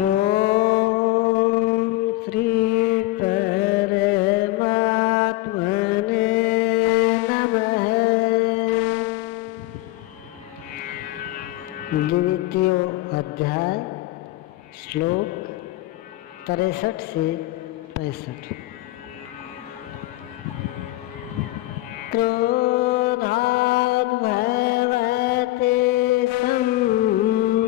ओम श्री परमात्मने नमः। द्वितीय अध्याय श्लोक 63 से 65। क्रोधाद् भवते सम्मोहात्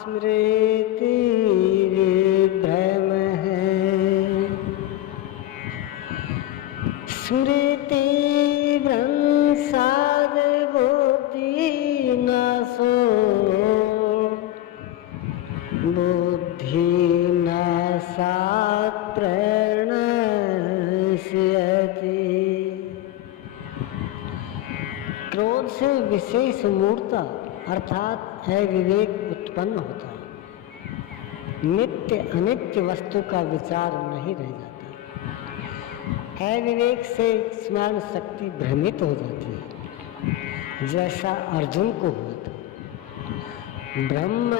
स्मृतिर्भ्रमः। स्मृतिभ्रंशाद् बुद्धिनाशो बुद्धिनाशात् प्रणश्यति। क्रोध से विशेष मूर्ता अर्थात अविवेक उत्पन्न होता है। नित्य अनित्य वस्तु का विचार नहीं रह जाता। अविवेक से स्मरण शक्ति भ्रमित हो जाती है, जैसा अर्जुन को हुआ था। ब्रह्म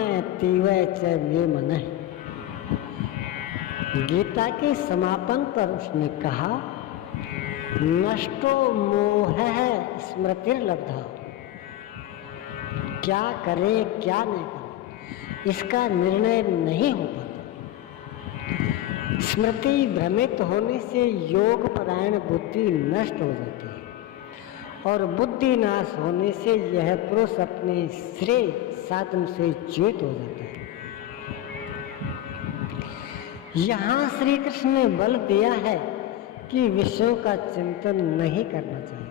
तीव च मे मनः। गीता के समापन पर उसने कहा, नष्टो मोहः स्मृतिर्लब्धा। क्या करें क्या नहीं करें इसका निर्णय नहीं हो पाता। स्मृति भ्रमित होने से योग परायण बुद्धि नष्ट हो जाती है और बुद्धि नाश होने से यह पुरुष अपने श्रेय साधन से च्युत हो जाता है। यहाँ श्री कृष्ण ने बल दिया है कि विषयों का चिंतन नहीं करना चाहिए।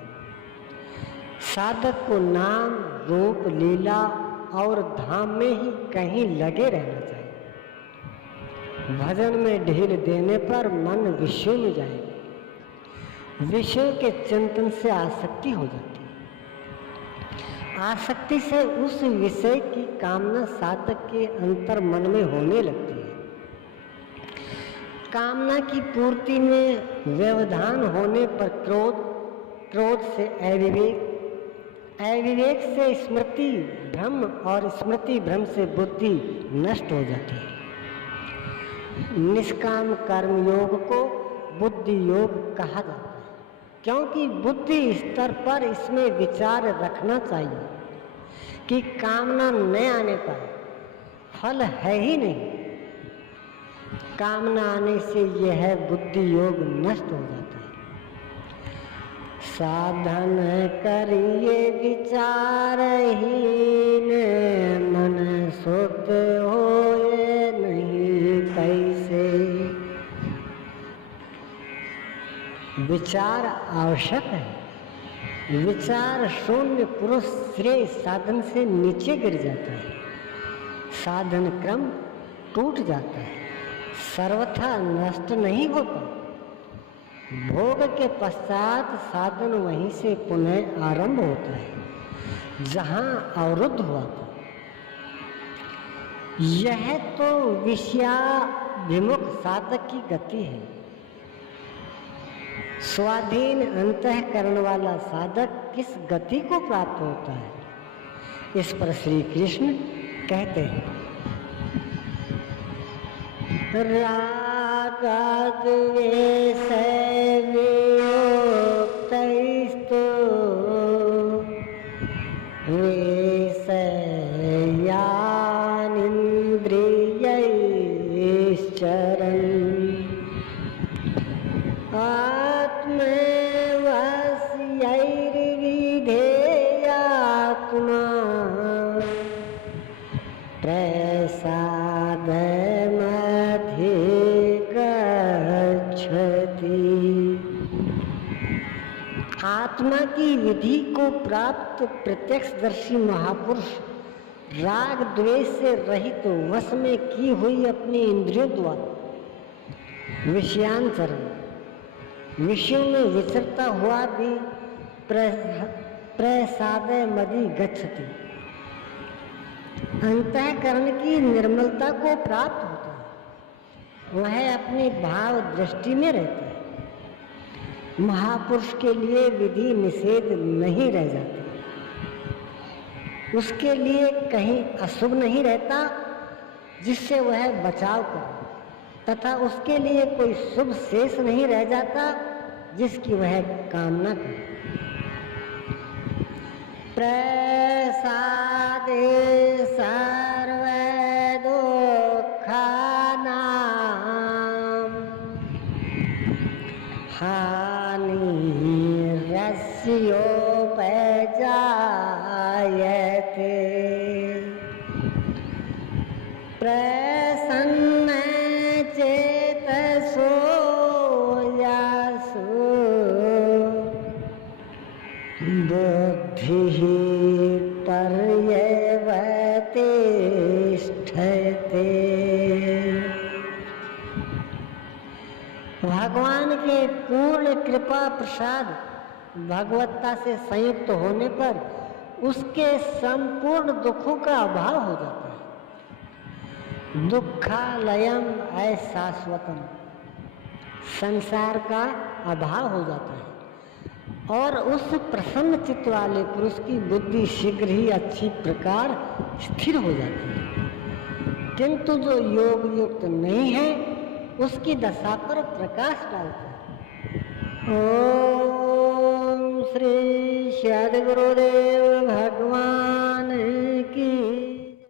साधक को नाम रूप लीला और धाम में ही कहीं लगे रहना चाहिए। भजन में ढील देने पर मन विषयों में जाएगा। विषयों के चिंतन से आसक्ति हो जाती है। आसक्ति से उस विषय की कामना साधक के अंतर मन में होने लगती है। कामना की पूर्ति में व्यवधान होने पर क्रोध, क्रोध से अविवेक, अविवेक से स्मृति भ्रम और स्मृति भ्रम से बुद्धि नष्ट हो जाती है। निष्काम कर्म योग को बुद्धि योग कहा जाता है, क्योंकि बुद्धि स्तर पर इसमें विचार रखना चाहिए कि कामना न आने पर फल है ही नहीं। कामना आने से यह बुद्धि योग नष्ट हो जाता है। साधन करिए विचारहीन, मन शुद्ध होए नहीं कैसे। विचार आवश्यक है। विचार शून्य पुरुष श्रेय साधन से नीचे गिर जाता है। साधन क्रम टूट जाता है, सर्वथा नष्ट नहीं होता। भोग के पश्चात साधन वहीं से पुनः आरंभ होता है जहां अवरुद्ध हुआ था। यह तो विषयाभिमुख साधक की गति है। स्वाधीन अंतःकरण वाला साधक किस गति को प्राप्त होता है, इस पर श्री कृष्ण कहते हैं, रागाद्वेषवियुक्तैस्तु विषयानिन्द्रियैश्चरन् आत्मवश्यैर्विधेयात्मा प्रसादमधिगच्छति। आत्मा की विधि को प्राप्त प्रत्यक्षदर्शी महापुरुष राग द्वेष से रहित वश में की हुई अपनी इंद्रियों द्वारा विषयांचरण, विषयों में विचरता हुआ भी प्रसादमधि गच्छति। अंतःकरण की निर्मलता को प्राप्त होता है। वह अपनी भाव दृष्टि में रहता है। महापुरुष के लिए विधि निषेध नहीं रह जाती, उसके लिए कहीं अशुभ नहीं रहता जिससे वह बचाव करे, तथा उसके लिए कोई शुभ शेष नहीं रह जाता जिसकी वह कामना करे। प्रसादे सर्व दुःखानां हानिरस्योपजायते प्रसन्न चेतसो यासु बुद्धिः पर्यवतिष्ठते। भगवान के पूर्ण कृपा प्रसाद भगवत्ता से संयुक्त होने पर उसके संपूर्ण दुखों का अभाव हो जाता है। दुखालयम अशाश्वतम, संसार का अभाव हो जाता है और उस प्रसन्न चित्त वाले पुरुष की बुद्धि शीघ्र ही अच्छी प्रकार स्थिर हो जाती है। किंतु जो योग युक्त नहीं है उसकी दशा पर प्रकाश डालता है। ओम श्री सद्गुरुदेव भगवान